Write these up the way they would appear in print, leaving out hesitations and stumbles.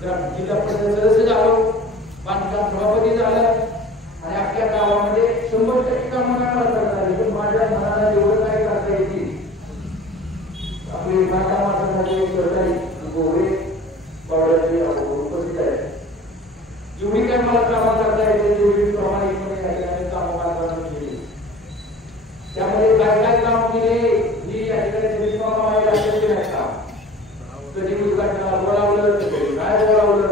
जिल्हा परिषद सदस्य झालो, बांधकाम सभापती झालं आणि अख्ख्या गावामध्ये 100% कामं मला करता आली. पण माझ्या मनाला जेवढं काय करता येईल आपली बांधकामासाठी सरकारी गोरे पावड्याची उपस्थित आहे. जेवढी काय मला कामं करता येते तेवढी प्रामाणिकपणे कामं बांधकाम केली. त्यामध्ये काय काय काम केले ही या ठिकाणी काम कधी उद्घाटनाला बोलावलं, कधी काय बोलावलं,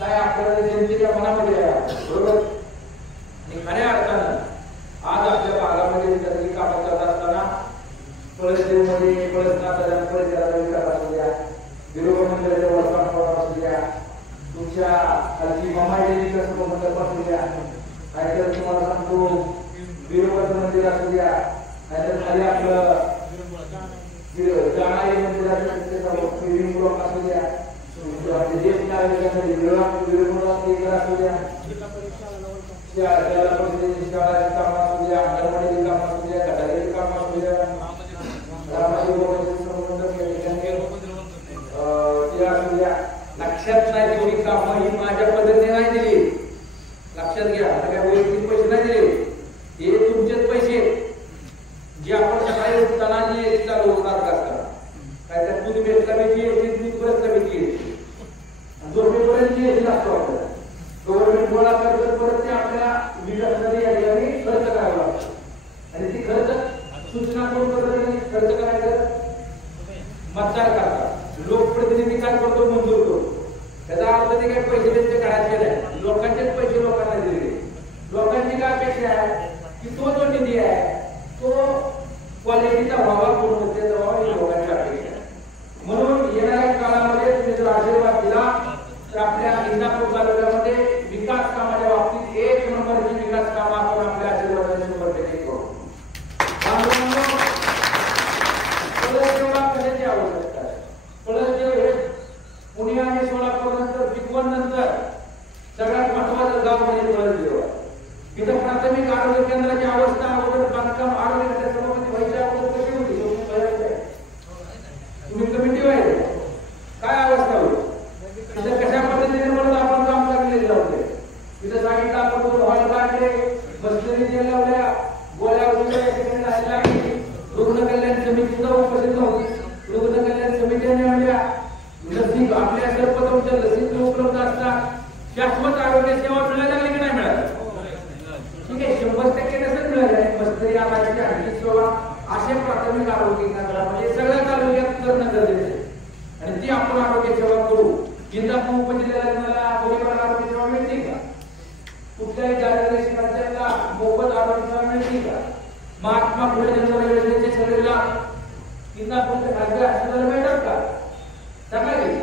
काय आपल्याला जनतेच्या मनामध्ये आहे बरोबर. आणि खऱ्या अर्थानं आज आपल्या भागामध्ये विकासाची कामं करत असताना पळसदेवमध्ये पळसनाथाच्या परिसराचा विकास असू द्या, विरोबा मंदिराच्या वर्षांवर असू द्या, तुमच्या खालची मामाई विकास मंडळ असू द्या, नाहीतर तुम्हाला सांगतो विरोबाचं मंदिर असू द्या, नाहीतर खाली आपलं जाणारी मंदिराचं ब्लॉक असू द्या, ज्येष्ठ नागरिकांसाठी विरोध असू द्या, शाळा परिषदेची शाळाची कामं असू द्या, अंगणवाडीची कामं असू द्या, गटारीची कामं असू द्या, असू द्या. लक्षात नाही तेवढी कामं ही माझ्या पद्धतीने नाही दिली. लक्षात घ्या, आता काय वैयक्तिक पैसे नाही दिले, हे तुमचेच पैसे जे आपण सकाळी उठताना जी चालू होणार असतात. काय त्या दूध बेचला बेची यायची, दूध बसला बेची यायची, झोपेपर्यंत यायची लागतो आपल्याला. गव्हर्नमेंट गोळा करतात, परत ते आपल्या विकासासाठी या ठिकाणी खर्च करावा लागतो. आणि ती खर्च सूचना कोण करतात, खर्च करायचं मतदार करतात, लोकप्रतिनिधी काय करतो, मंजूर करतो. त्याचा अर्थ ते काही पैसे त्यांच्या काळात नाही, लोकांचेच पैसे लोकांना दिले. लोकांची काय अपेक्षा आहे की तो जो निधी आहे तो क्वालिटीचा व्हावा, गुणवत्तेचा व्हावा ही लोकांची अपेक्षा आहे. म्हणून येणाऱ्या काळामध्ये तुम्ही जर आशीर्वाद दिला तर आपल्या इंदापूर तालुक्यामध्ये विकास कामाच्या बाबतीत 1 नंबरची विकास कामं आपण आपल्या आशीर्वादाने 100% करू. कशाची आवश्यकता आहे? पळसदेव हे पुणे आणि सोलापूर नंतर चिपळूण नंतर सगळ्यात महत्वाचं गाव म्हणजे पळसदेव आहे. इथं प्राथमिक आरोग्य केंद्राची अवस्था अगोदर बांधकाम आरोग्य सभापती व्हायच्या अगोदर कशी होती तुम्ही कमिटी व्हायचे काय अवस्था होती? तिथं कशा पद्धतीने म्हणून आपण काम लागले जाऊ. तिथं सांगितलं आपण 2 हॉल काढले, मस्तरी दिल्या लावल्या, गोळ्या औषधं रुग्ण कल्याण समिती सुद्धा उपस्थित नव्हती. रुग्ण कल्याण समितीने आणल्या, लसी आपल्या सरपंचाच्या लसीत उपलब्ध असतात. शाश्वत आरोग्य सेवा मिळायला लागली की नाही मिळाली? ठीक आहे, 100% नसेल मिळाले. मस्तरी आरोग्याची आणखी सेवा असे प्राथमिक आरोग्य केंद्रामध्ये सगळ्या तालुक्यात करणं गरजेचं आहे आणि ती आपण आरोग्य सेवा करू. इंदापूर उपजिल्ह्याला गोरेगाव आरोग्य सेवा मिळते का? कुठल्याही जागतिक राज्याला मोफत आरोग्य सेवा मिळते का? महात्मा फुले जन योजनेचे सगळे लाभ इंदापूरच्या खासगी हॉस्पिटल मिळतात का? सकाळी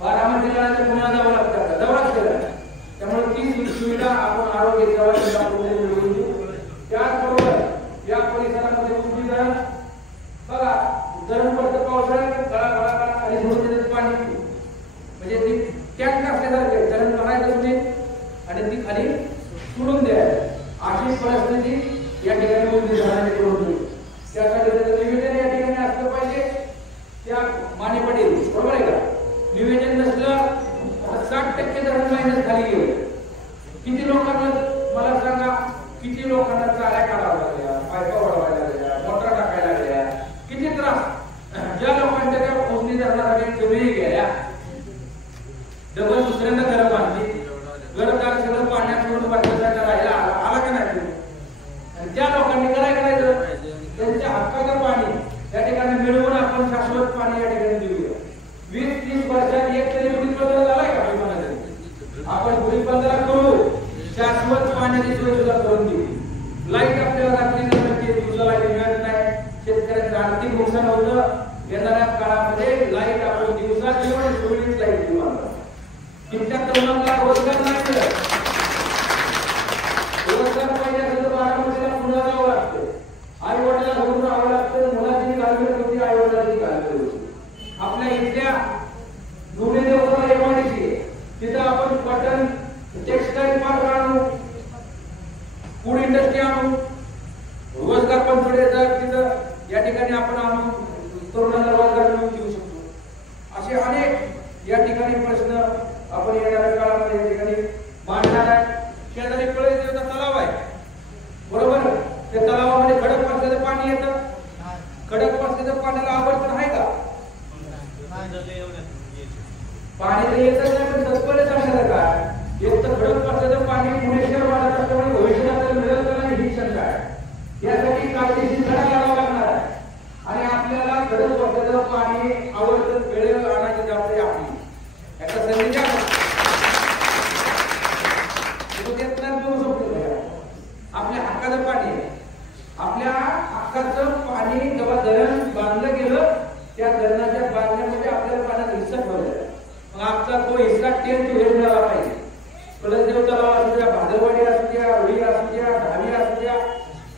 बारामतीला पुण्याला जावं लागतं का? जावंच लागतं. त्यामुळे ती सुविधा आपण आरोग्य सेवा इंदापूरमध्ये मिळवून देऊ. त्याचबरोबर या परिसरामध्ये उंची धरण बघा, धरण पडतं पावसाळ्यात गळा खाली सोडून देतात पाणी, म्हणजे ती टँक असल्यासारखे धरण करायचं तुम्ही आणि ती खाली सोडून द्या. अशी परिस्थिती या ठिकाणी उंची धरणाने करून देऊ. त्यासाठी त्याचं निवेदन या ठिकाणी असलं पाहिजे. त्या माने पडेल बरोबर आहे का? निवेदन नसलं 60% धरण मायनस खाली गेलं. किती लोकांना मला सांगा, किती लोकांना चाऱ्या काढाव्या लागल्या, पायपा वाढवायला लागल्या, मोटर टाकायला लागल्या, किती त्रास. ज्या लोकांच्या त्या पोचणी धरणासाठी कमी गेल्या, डबल दुसऱ्यांदा घरं बांधली, घरदार सगळं पाण्यात सोडून बांधण्याचा राहिला आला का नाही? आणि त्या लोकांनी काय करायचं, त्यांच्या हक्काचं पाणी त्या ठिकाणी मिळवून आपण शाश्वत पाणी या ठिकाणी देऊया. 20-30 वर्षात एक तरी गुढी बंदर झालाय का? आपण गुढी बंदरा करू, शाश्वत पाण्याची सोय सुद्धा करून देऊ. लाईट आपल्याला रात्री दिवसाला मिळत नाही, शेतकऱ्यांचं आर्थिक नुकसान होतं. येणाऱ्या काळामध्ये लाईट आपण दिवसा जेवण सोयीच लाईट देऊ. तिथल्या तरुणांना रोजगार नाही मिळत. रोजगार पाहिजे असेल तर बारामतीला पुन्हा जावं लागतं, आई वडिलांना सोडून राहावं लागतं. मुलाची गालबेट होती, आई वडिलांची गालबेट होती. आपल्या इथल्या दोन्ही देवळाला एवढीची तिथं आपण कॉटन टेक्सटाईल पार्क आणू, फूड इंडस्ट्री आणू, रोजगार पण पुढे तिथं या ठिकाणी आपण आणू. या ठिकाणी प्रश्न आपण येणाऱ्या काळामध्ये या ठिकाणी मांडणार आहे. शेजारी कळेदेवचा तलाव आहे, बरोबर. त्या तलावामध्ये खडक पासलेलं पाणी येतं. खडक पासलेलं पाण्याला आवर्तन आहे का? पाणी तर येतच नाही, पण तत्परच असणार काय? एक तर खडक पासलेलं पाणी पुणे शहर वाढत असल्यामुळे भविष्यात मिळेल का नाही ही शंका आहे. यासाठी कायदेशीर लढा लढावा लागणार आहे आणि आपल्याला खडक पासलेलं पाणी आवर्तन वेळेवर आणायची जबाबदारी आपली. याचा संधी द्या. आपल्या हक्काचं पाणी, आपल्या हक्काचं पाणी जेव्हा धरण बांधलं गेलं त्या धरणाच्या बांधण्यामध्ये आपल्याला पाण्याचा हिस्सा ठेवला. मग आमचा तो हिस्सा टेन टू हेड मिळाला पाहिजे. कळसदेव तलाव असू द्या, भादरवाडी असू द्या, होळी असू द्या, धावी असू द्या,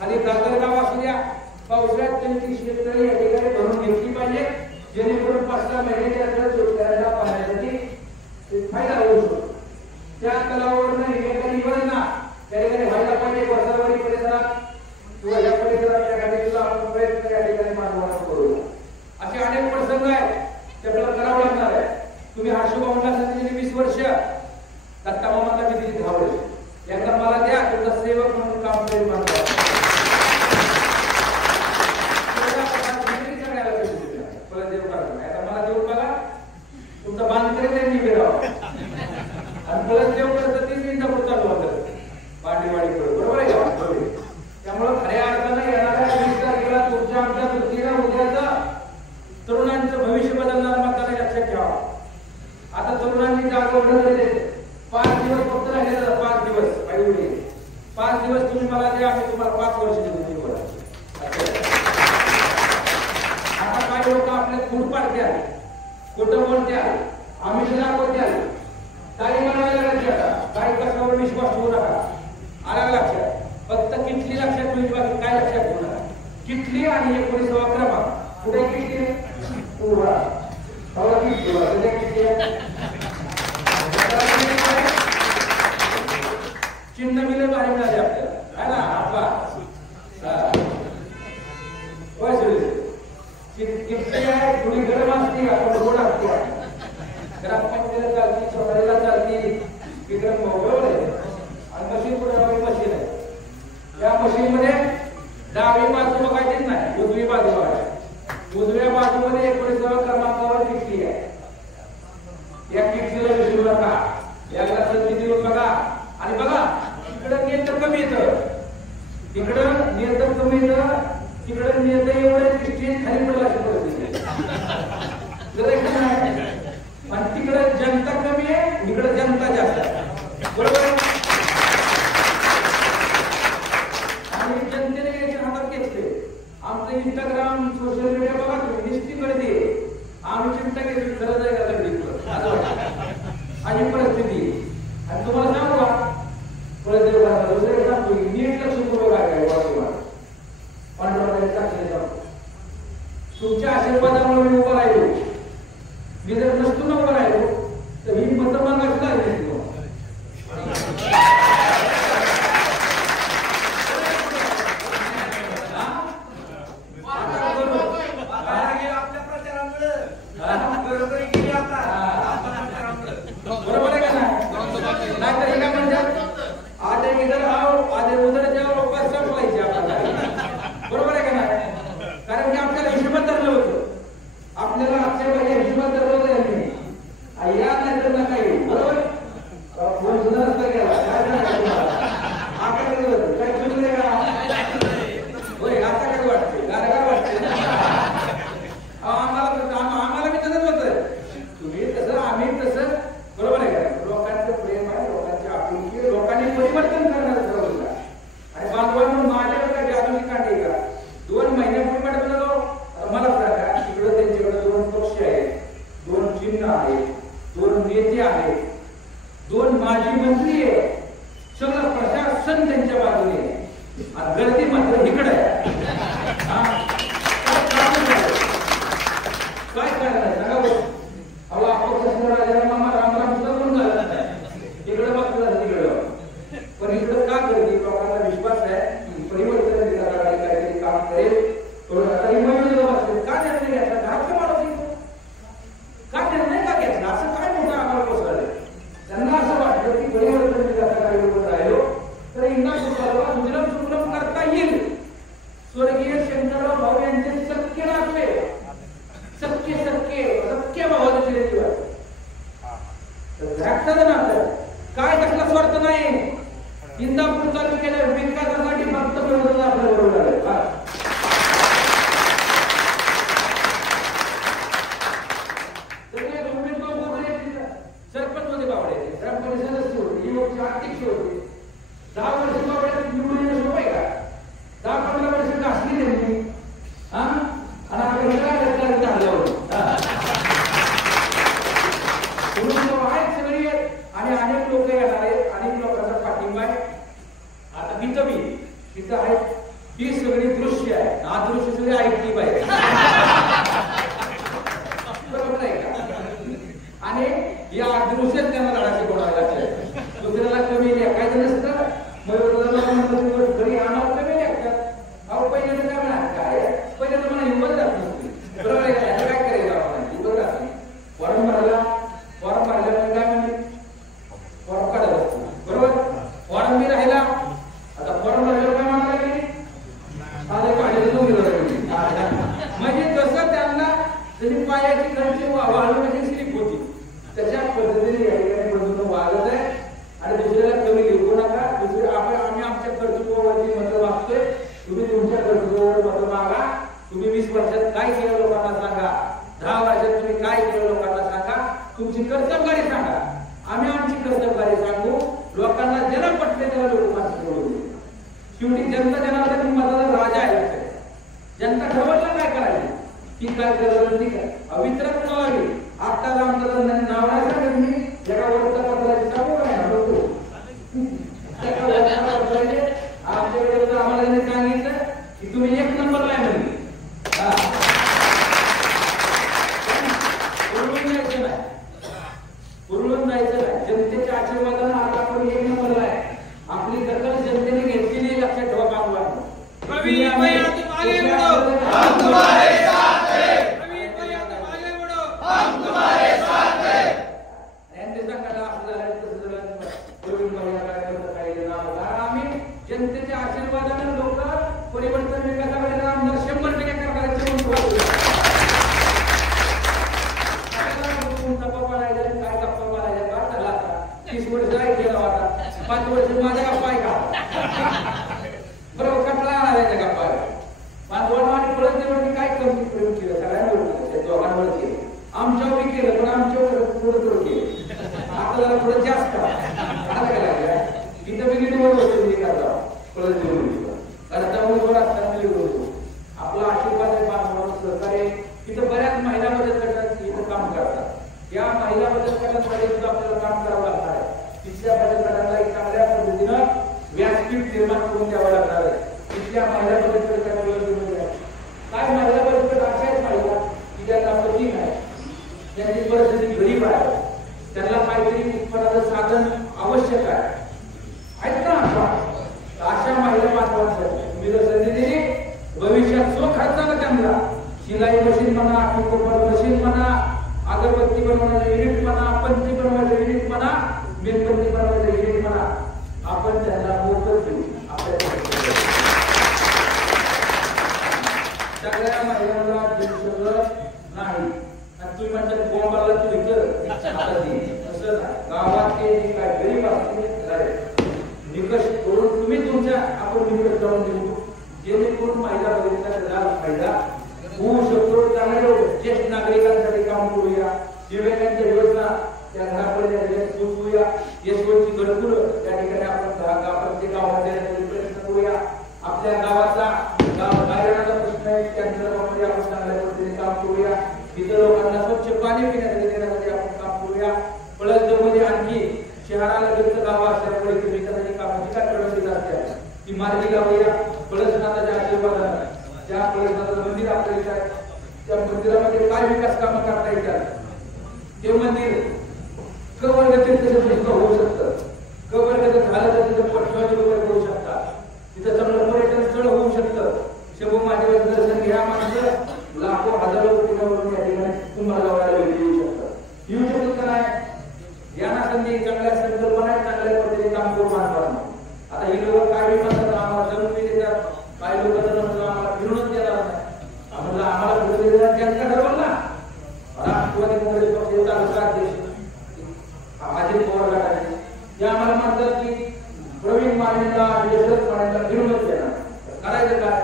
खाली दादरगाव असू द्या, पावसाळ्यात त्यांची शेतकरी या ठिकाणी भरून घेतली पाहिजे, जेणेकरून 5-6 महिन्याच्या शेतकऱ्यांना पाण्यासाठी फायदा होऊ शकतो. त्या तलावावरनं एखादी योजना त्या ठिकाणी व्हायला पाहिजे. वसारवाडी परिसरात किंवा या परिसरात एखाद्या आपण प्रयत्न या ठिकाणी मानवाला करू. असे अनेक प्रसंग आहेत ते आपल्याला करावं लागणार आहे. तुम्ही हर्षभावना संस्थेने 20 वर्ष, दत्ता मामाला मी दिली 10 वर्ष. एकदा मला द्या, तुमचा सेवक म्हणून काम करेल. मला देऊ बघा, तुमचा बांध करेल मी गेलो आणि परत देऊ करत 30 मिनिटापुरता चालू होतं पांडेवाडी, बरोबर आहे का? त्यामुळे खऱ्या अर्थानं येणाऱ्या 20 तारखेला तुमच्या आमच्या दृष्टीला उद्याचं तरुणांचं भविष्य बदलणारा मतदान लक्षात ठेवा. आता तरुणांनी जागा उघडलेले 5 दिवस फक्त राहिले. 5 दिवस पाहिजे. 5 दिवस तुम्ही मला द्या, आम्ही तुम्हाला 5 वर्ष देऊ. आता काही लोक आपल्या खूड पाडत्या, खोटं बोलत्या, आम्ही दाखवत्या, काही म्हणायला लागले. आता काही कशावर विश्वास ठेवू नका. आला लक्षात? फक्त किटली लक्षात ठेवली, बाकी काय लक्षात ठेवू नका. किटली आणि 19वा क्रमांक कुठे किटली? चिन्ह मिळेल भारी मिळाले आपल्याला, है ना? आपा किटली आहे, थोडी गरम असते, आपण गोड असते. ग्रामपंचायतीला चालती, सोडायला चालती, विक्रम बरोबर आहे. आणि मशीन पुढे मशीन आहे. त्या मशीन मध्ये डावी बाजू बघायचीच नाही, उजवी बाजू बघायची. उजव्या बाजूमध्ये 19व्या क्रमांकावर किटली आहे. या किटलीला विसरू नका. याला संधी देऊन बघा आणि बघा तिकडं नियंत्रण कमी येतं, तिकडं नियंत्रण कमी येतं, तिकडं नियंत्रण एवढं किटली खाली पडला आणि तिकडे जनता कमी आहे, इकडे जनता जास्त आहे, बरोबर. आणि जनतेने हातात घेतले. आमचं इंस्टाग्राम सोशल मीडिया बघा तुम्ही, निश्चित गर्दी आहे. आम्ही चिंता घेतली खरंच आहे का गर्दी आणि परिस्थिती. आणि तुम्हाला सांगू का दुसरे सांगतो नीट लक्ष पूर्वक आहे तुमच्या आशीर्वादामुळे मी उभा राहिलो. मी जर नसतो ना उभा राहिलो तर ही मतं मागायची लागली. बरोबर आहे का नाही? नाहीतर हे काय म्हणतात, आधे इधर आओ आधे उधर जाओ, बस संपवायची आपल्याला. बरोबर आहे का नाही? कारण की आपल्याला हिशोबात धरलं होतं. आपल्याला आजच्या पाहिजे हिशोबात धरलं होतं यांनी. या नाही तर नका येऊ, बरोबर. फोन सुद्धा नसता गेला काय चुकले का? होय, आता काय वाटते? गारगार वाटते. आम्हाला मी तसंच होतं. तुम्ही तसं, आम्ही तसं, बरोबर आहे का? लोकांचं प्रेम आहे, लोकांची आपुलकी, लोकांनी परिवर्तन करण्याचं ठरवलं. आणि बांधवांना माझ्याकडे जादूची काढली का? 2 महिन्यापूर्वी पाठवलं मला सांगा, तिकडं त्यांच्याकडे 2 पक्ष आहेत, 2 चिन्ह आहेत, 2 नेते आहेत, 2 माजी मंत्री आहेत, सगळं प्रशासन त्यांच्या बाजूने आहे. गर्दी मात्र इकडे आहे. काय करणार सांगा बघ. अहो आपण राजाराम रामराम सुद्धा कोण झालं इकडे बघतात तिकडं. पण इकडं का गर्दी? लोकांना विश्वास आहे की परिवर्तन दिला काहीतरी काम करेल. का निर्णय घेतला? का निर्णय का घेतला? असं काय राखतात ना काय कसला स्वार्थ नाही. इंदापूर तालुक्याच्या विकासासाठी फक्त आपल्या बरोबर आले. सरपंच होते बावडे, ग्रामपंचायत सदस्य होते, युवक अध्यक्ष होते. 10 वर्ष बावड्यात निवडून येणं सोपं आहे का? 10-15 वर्ष घासली त्यांनी आणि आपण काय झाल्यावर आहेत सगळी आणि अनेक लोक येणार आहेत, अनेक लोकांचा पाठिंबा आहे. आता तिथं आहे ही सगळी दृश्य आहे, हा दृश्य सगळी ऐकली पाहिजे. बरोबर आहे का? आणि या दृश्यात त्यांना लढा शिकवणार लागले. दुसऱ्याला कमी लेखायचं नसतं, मग घरी आणावं कमी लेखतात. अहो पहिल्यांदा काय म्हणा काय पहिल्यांदा मला हिंमत जात नसते. बरोबर आहे का? काय करायचं आपण हिंमत जाते. फॉर्म भरल्यामुळे काय म्हणते फॉर्म काढत असतो. बरोबर फॉर्म मी राहिला. आता फॉर्म भरल्यावर काय म्हणाला की म्हणजे जसं त्यांना त्याची पायाची खर्च वाढून कशी स्लिप होती त्याच्या पद्धतीने या ठिकाणी बंधून वागत आहे. आणि दुसऱ्याला कमी लिहू नका. आम्ही आमच्या कर्तृत्वावरती मतं मागतोय, तुम्ही तुमच्या कर्तृत्वावर मतं मागा. तुम्ही 20 वर्षात काय केलं लोकांना सांगा, 10 वर्षात तुम्ही काय केलं लोकांना सांगा, तुमची कर्तबगारी सांगा. आम्ही आमची कर्तबगारी सांगू. लोकांना ज्याला पटले त्याला लोक मात्र करू. शेवटी जनता जनार्दन मताचा राजा आहे. जनता ठरवलं काय करायचं की काय करायचं ठीक आहे. अवित्र कोणाला गेली आता आमचं नाव नाही सांगत मी जगा वरचा पत्राची सांगू काय आमच्याकडे आम्हाला त्यांनी सांगितलं की तुम्ही 1 नंबरला आहे म्हणजे पुरळून जायचं नाही. जनतेच्या आशीर्वादानं आता आपण 1 नंबरला आहे. आपली दखल जनतेने घेतलेली लक्षात ठेवा. जनतेच्या आशीर्वादाने लोक परिवर्तन विकासाकडे आमदार 100% करणार. काय गप्पा मारायच्या का चला 30 वर्ष काय केलं आता 5 वर्ष माझ्या गप्पा आहे का? बरोबर कटला आणायच्या गप्पा 5 वर्ष आणि परत जेवढी काय कमी प्रयोग केलं सगळ्यांना दोघांवर केलं. आमच्यावर केलं पण आमच्यावर थोडं केलं. आता जरा थोडं जास्त इथं मी वर होतो करता परत जेवढी आपला आशीर्वाद आहे. सहकार्य इथं बऱ्याच महिला बचत गटात इथं काम करतात. या महिला बचत गटांमध्ये सुद्धा आपल्याला काम करावं लागणार आहे. तिथल्या बचत गटांना एक चांगल्या पद्धतीनं व्यासपीठ निर्माण करून द्यावं लागणार आहे. तिथल्या महिला बचत गटांना काय महिला बचत गट अशा आहेत महिला की ज्यांना पती नाही, त्यांची परिस्थिती गरीब आहे, त्यांना काहीतरी उत्पन्नाचं साधन आवश्यक आहे आहेत ना. अशा महिला बांधवांसाठी तुम्ही जर संधी दिली भविष्यात जो खर्चाला त्यांना शिलाई मशीन म्हणा, पिकोफॉल मशीन म्हणा, अगरबत्ती बनवण्याचं युनिट म्हणा, पंथी बनवायचं युनिट म्हणा, मेणबत्ती बनवायचं युनिट म्हणा, आपण त्यांना मोफत देऊ. सगळ्या महिलांना देऊ शकत नाही. आणि तुम्ही म्हणतात बोंबाला तू इथं गावात ते काय गरीब असते निकष करून तुम्ही तुमच्या आपण निकष जाऊन देऊ जेणेकरून महिला बघितला फायदा होऊ शकतो. चांगल्या ज्येष्ठ नागरिकांसाठी काम करूया. दिव्यांगांच्या योजना त्या घरापर्यंत पोहोचवूया. यशवंतची घरकुल त्या ठिकाणी आपण प्रत्येक गावात देण्याचा प्रयत्न करूया. आपल्या गावाचा गायराचा प्रश्न आहे त्यांच्यामध्ये आपण चांगल्या पद्धतीने काम करूया. इतर लोकांना स्वच्छ पाणी पिण्यासाठी देण्यासाठी आपण काम करूया. पळसमध्ये आणखी शहरालगतचं गाव असल्यामुळे विकासाची कामाची काय प्रगती असते ती मार्गी लावूया. पळसनाथाच्या आशीर्वादाने ज्या पळसनाथाचं मंदिर आपल्या इथे आहे त्या मंदिरामध्ये काय विकास कामं करता येतात. ते मंदिर कवर्गतीत होऊ शकतं. कवर्गत झालं तर तिथं पटवाची लोक होऊ शकतात. तिथं चांगलं पर्यटन स्थळ होऊ शकतं. शंभू महादेवाचं दर्शन घ्या. माणसं लाखो हजारो पुण्यावरून या ठिकाणी कुंभगावला येऊ शकतं का नाही. यांना संधी चांगल्या संकल्पना आहे. चांगल्या पद्धतीने काम करून आणणार. आता ही लोक काय म्हणतात आम्हाला जमीन देतात, काही लोक तर म्हणतात आम्हाला फिरूनच देणार नाही. आम्हाला आम्हाला जनता ठरवलं ना. राष्ट्रवादी काँग्रेस पक्षाचा अध्यक्ष अजित पवार गटाचे ते आम्हाला म्हणतात की प्रवीण मानेला यशवंत मानेला फिरवत देणार करायचं काय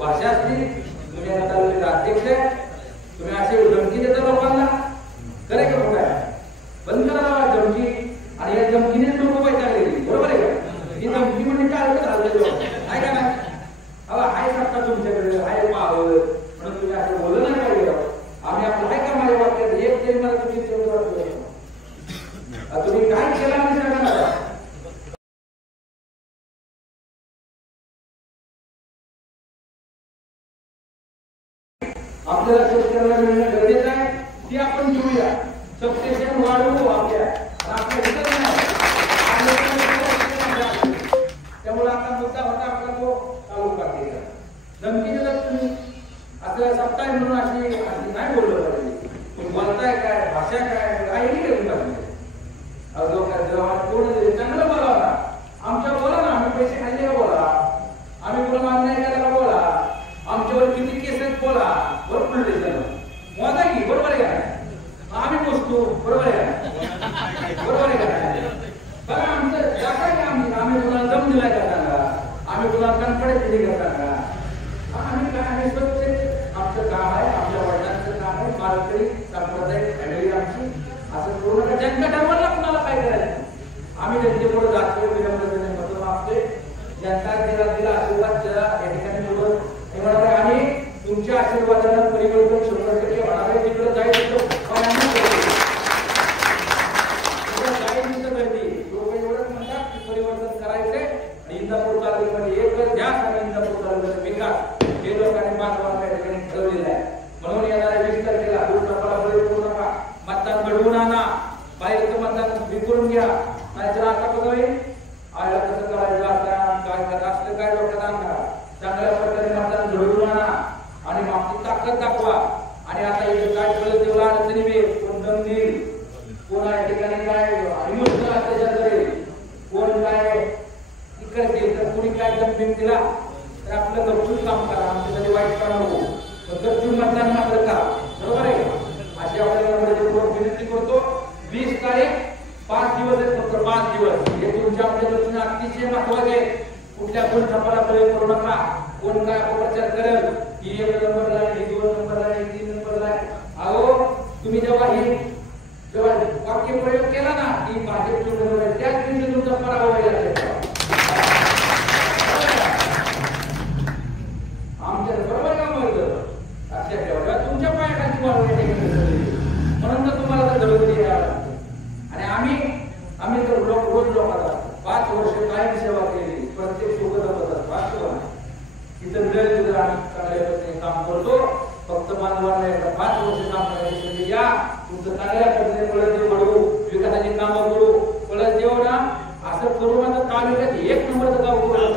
भाषा असली तुम्ही आता अध्यक्ष तुम्ही असे धमकी देता लोकांना करे का खोटा बंद करा धमकी आणि या धमकीने लोक वैतागले बरोबर आहे का ही धमकी म्हणजे काय आहे का नाही अहो आहे सत्ता तुमच्याकडे आहे पावर म्हणून तुम्ही असं बोललं नाही पाहिजे आम्ही आपलं आहे का माझ्या वाक्यात एक तरी मला तुम्ही तुम्ही काय केलं आम्ही सांगा मला आपल्याला शेतकऱ्याला मिळणं गरजेचं आहे ती आपण घेऊया सबस्टेशन वाढवू आपल्या त्यामुळे आता मुद्दा होता आपला तो तालुका केला धमकी देतात तुम्ही असं सत्ताय म्हणून अशी नाही बोललं पाहिजे तुम्ही बोलताय काय भाषा काय काही नाही करून पाहिजे कोण चांगलं बोला ना आमच्या बोला ना आम्ही पैसे खाल्ले का बोला आम्ही कोणा अन्याय केला का बोला आमच्यावर किती केस आहेत बोला भरपूर मोजा की बरोबर आहे का आम्ही पोचतो बरोबर आहे का बरोबर आहे का बघा आमचं जाता की आम्ही तुला दम दिलाय का सांगा आम्ही तुला कन्फिडन्स दिली का सांगा आम्ही काय आम्ही स्वच्छ आमचं काम आहे आमच्या वडिलांचं काम आहे मालकरी संप्रदाय फॅमिली आमची असं करू नका जनता ठरवायला कुणाला काय करायचं आम्ही त्यांच्यापुढे जातो विनम्रतेने मत मागतोय जनता दिला आशीर्वाद जरा या ठिकाणी बोलून हे म्हणाले आम्ही तुमच्या आशीर्वादानं परिवर्तन 100% होणार आहे तिकडे जायचं लोक एवढंच म्हणतात की परिवर्तन करायचंय आणि इंदापूर तालुक्यामध्ये एकच ध्यास आणि इंदापूर तालुक्याचा विकास हे लोकांनी बांधवांना या ठिकाणी ठरवलेलं आहे म्हणून येणाऱ्या 20 तारखेला टपाला बळी पडू नका मतदान घडवून आणा बाहेरचं मतदान विकून घ्या नाहीतर आता कसं होईल आयला कसं करायचं आता काय करायचं असलं काय डोक्यात आणा चांगल्या प्रकारे मतदान घडवून आणा आणि मागची ताकद दाखवा आणि आता इथे काय कळत तेवढा अडचणी वेळ कोण दम देईल कोण या ठिकाणी काय इमोशनल अत्याचार करेल कोण काय करतील तर कोणी काय दम बिम दिला तर आपलं गपचूप काम करा आमच्यासाठी वाईट काम नको पण गपचूप मतदान मात्र करा बरोबर आहे का अशी आपल्याला विनंती करतो 20 तारीख 5 दिवस आहेत फक्त 5 दिवस हे तुमच्या आपल्या दृष्टीने अतिशय महत्वाचे आहे कुठल्या कोण ठपाला बळी पडू नका कोण काय अपप्रचार करेल ही 1 नंबरला आहे 2 नंबरला आहे 3 नंबरला आहे अहो तुम्ही जेव्हा वाक्य प्रयोग केला ना की भाजपची बरोबर आहे त्याच दिवशी तुमचा पराभव व्हायला आमच्या बरोबर काम होतं लक्षात ठेवा तुमच्या पायाखाली म्हणून तर तुम्हाला तर घडवली आणि आम्ही तर रोज लोकांना 5 वर्ष कायम सेवा केली प्रत्येक सोबत 5 वर्ष इथं वेळ आम्ही चांगल्या पद्धतीने काम करतो फक्त मानवाला 5 वर्ष काम करायची या तुमचं चांगल्या पद्धतीने पळत देव घडवू विकासाची कामं करू पळत देव ना असं करू आता तालुक्यात 1 नंबरचं गाव करू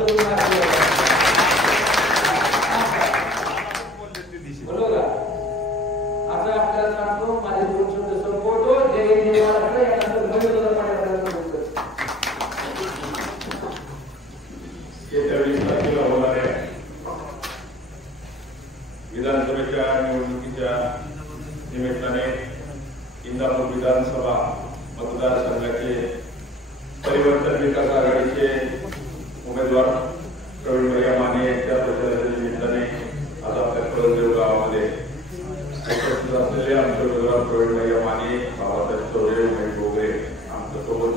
बरोबर असं आपल्याला सांगतो माझे 2 शब्द संपवतो जय हिंद महाराष्ट्र यानंतर विधानसभेच्या निवडणुकीच्या निमित्ताने इंदापूर विधानसभा मतदारसंघाचे परिवर्तन विकास आघाडीचे उमेदवार प्रवीण भैया माने यांच्या प्रचाराच्या निमित्ताने आज आपल्या कळदेव गावामध्ये उपस्थित असलेले आमचे उमेदवार प्रवीण भैया माने बाबासाहेब चौरे उमेश बोगरे आमच्यासोबत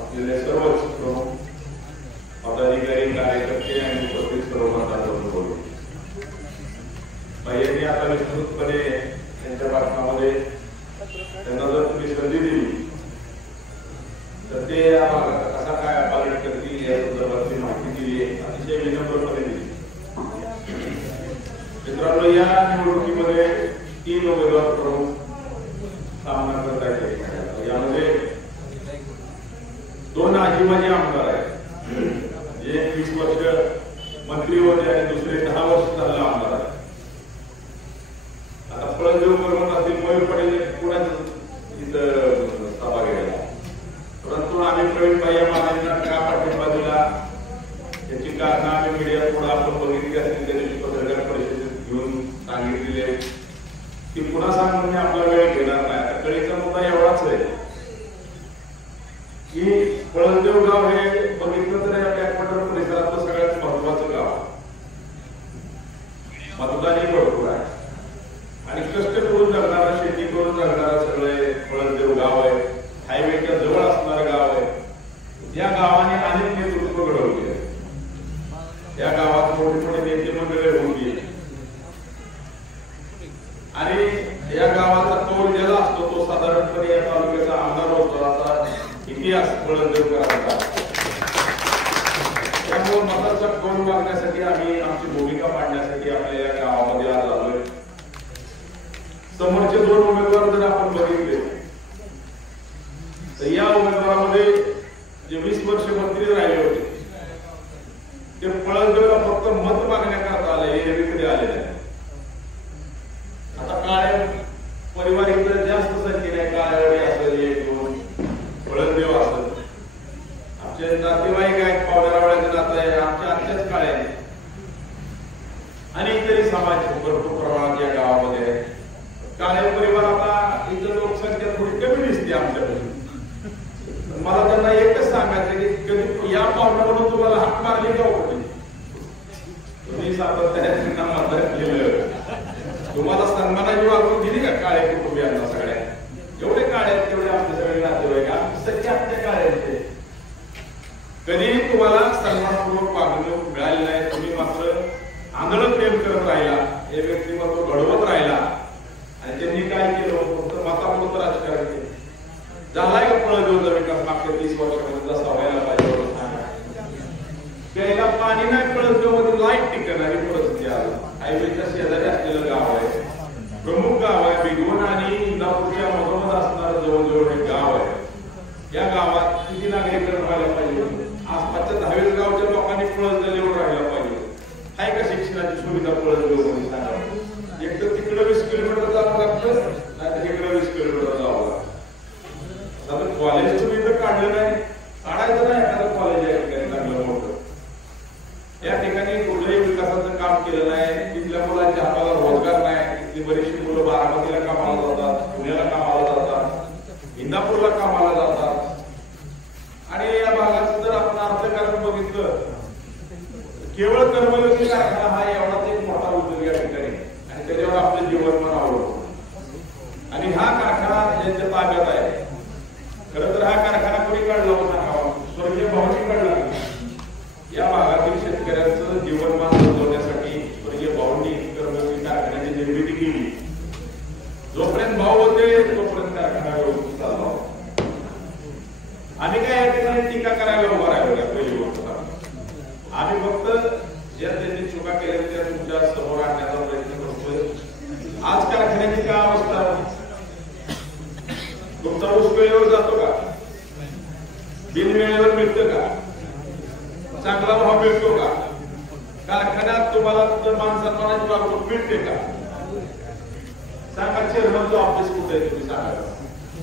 असलेले सर्वच प्रमुख पदाधिकारी कार्यकर्ते आणि उपस्थित सर्व मतदारांबरोबर बोलू भैयांनी आता विस्तृतपणे त्यांच्या भाषणामध्ये त्यांना जर तुम्ही संधी दिली तर ते कसा काय पालन करतील या संदर्भातली माहिती दिली अतिशय विनम्रपणे दिली मित्रांनो या निवडणुकीमध्ये 3 उमेदवार प्रमुख सामना करत आहेत यामध्ये 2 आजी माजी आमदार आहेत जे 20 वर्ष मंत्री होते आणि दुसरे 10 वर्ष झाले आमदार आहेत आता फळदेव करून असतील मयूर पटेल पुण्यात इथं सभा घेतला परंतु आम्ही प्रवीण भैया मानेंना का पाठिंबा दिला याची कारणं आम्ही मीडियात पुढे आपण बघितली असतील त्या दिवशी पत्रकार परिषदेत घेऊन सांगितलेले की पुन्हा सांगून मी आपला वेळ घेणार नाही आता कळीचा मुद्दा एवढाच आहे हायवेच्या जवळ असणारं गाव आहे. या गावाने अनेक नेतृत्व घडवले. या गावात मोठे मोठे नेते मंडळी होती आणि या गावाचा कौल ज्याला असतो तो साधारणपणे या तालुक्याचा आमदार होतो. असा इतिहास पळणदेवकरांचा. त्यामुळे मताचा कौल मागण्यासाठी आम्ही आमची भूमिका मांडण्यासाठी आपल्या या गावामध्ये आज आलोय. समोरचे दोन उमेदवार जर आपण बघितले तर या उमेदवारामध्ये जे 20 वर्ष मंत्री राहिले होते ते पळसदेवला फक्त मत मागण्याकरता आले, हे आले नाही. आता काळे परिवार इकडे जास्त संख्येने काळेवाडी असेल, एक दोन पळसदेव असेल, आमचे नातेवाईक आहेत, पावण्यारावळ्याचे नाते आहे, आमच्या आत्याच काळे आहेत आणि इतरही समाज भरपूर प्रमाणात या गावामध्ये आहे. काळे परिवार आता इथं लोकसंख्या थोडी कमी दिसते आमच्याकडे. मला त्यांना एकच सांगायचं की कधी या पावण्यावरून तुम्हाला हाक मारली का होती? तुम्ही सातत्याने मतदान केलं, तुम्हाला सन्मानाची वागणूक दिली का काळे कुटुंबियांना? सगळ्या जेवढे काळे आहेत तेवढे आपले सगळे नातेवाईक सगळे आपल्या काळे आहेत. कधीही तुम्हाला सन्मानपूर्वक वागणूक मिळाली नाही. तुम्ही मात्र आंदोलन प्रेम करत राहिला, हे व्यक्तिमत्व घडवत राहिला आणि त्यांनी काय केलं? फक्त मतापुरतं राजकारण केलं. झालाय का पळसदेवचा विकास मागच्या 30 वर्षामध्ये जसा व्हायला पाहिजे? प्यायला पाणी नाही पळसदेवमध्ये, लाईट टिकणारी परिस्थिती आहे. हायवेच्या शेजारी असलेलं गाव आहे, प्रमुख गाव आहे. बिगवण आणि इंदापूरच्या मधोमध असणारं जवळजवळ एक गाव आहे. या गावात किती नागरीकरण व्हायला पाहिजे? आसपासच्या 10 गावच्या लोकांनी पळसदेव राहायला पाहिजे. आहे का शिक्षणाची सुविधा पळसदेवमध्ये? सांगा. एक तर तिकडे 20 किलोमीटर जावं लागतं, नाही तर इकडे 20 किलोमीटर जावं लागतं. कॉलेज तुम्ही इथं काढलं नाही, काढायचं नाही. एखादं कॉलेज या ठिकाणी चांगलं मोठं, या ठिकाणी कुठलंही विकासाचं काम केलं नाही. तिथल्या मुलांच्या हाताला रोजगार नाही. तिथली बरीचशी मुलं बारामतीला कामाला जातात, पुण्याला कामाला जातात, इंदापूरला कामाला जातात आणि या भागाचं जर आपण अर्थकारण बघितलं केवळ कर्मयोगी कारखाना हा एवढाच एक मोठा उद्योग या ठिकाणी आणि त्याच्यावर आपलं जीवनमान अवलंबून आणि हा कारखाना ज्यांच्या ताब्यात आहे. खरं तर हा कारखाना कोणी काढला होता? स्वर्गीय भाऊंनी काढला. या भागातील शेतकऱ्यांचं जीवनमान बदलवण्यासाठी स्वर्गीय भाऊंनी कर्मयोगी कारखान्याची निर्मिती केली. जोपर्यंत भाऊ होते तोपर्यंत कारखाना व्यवस्थित चालला. आम्ही काय या ठिकाणी टीका करायला उभा राहिलो का? पहिली गोष्ट आम्ही फक्त ज्या त्यांनी चुका केल्या त्या तुमच्या समोर आणण्याचा प्रयत्न करतोय. आज कारखान्याची काय अवस्था? तुमचा ऊस वेळेवर जातो का? बिन वेळेवर मिळतं का? चांगला भाव मिळतो का? कारखान्यात तुम्हाला मान सन्मानाची वागणूक मिळते का? सांगा. चेअरमनचा ऑफिस कुठे आहे? तुम्ही सांगा.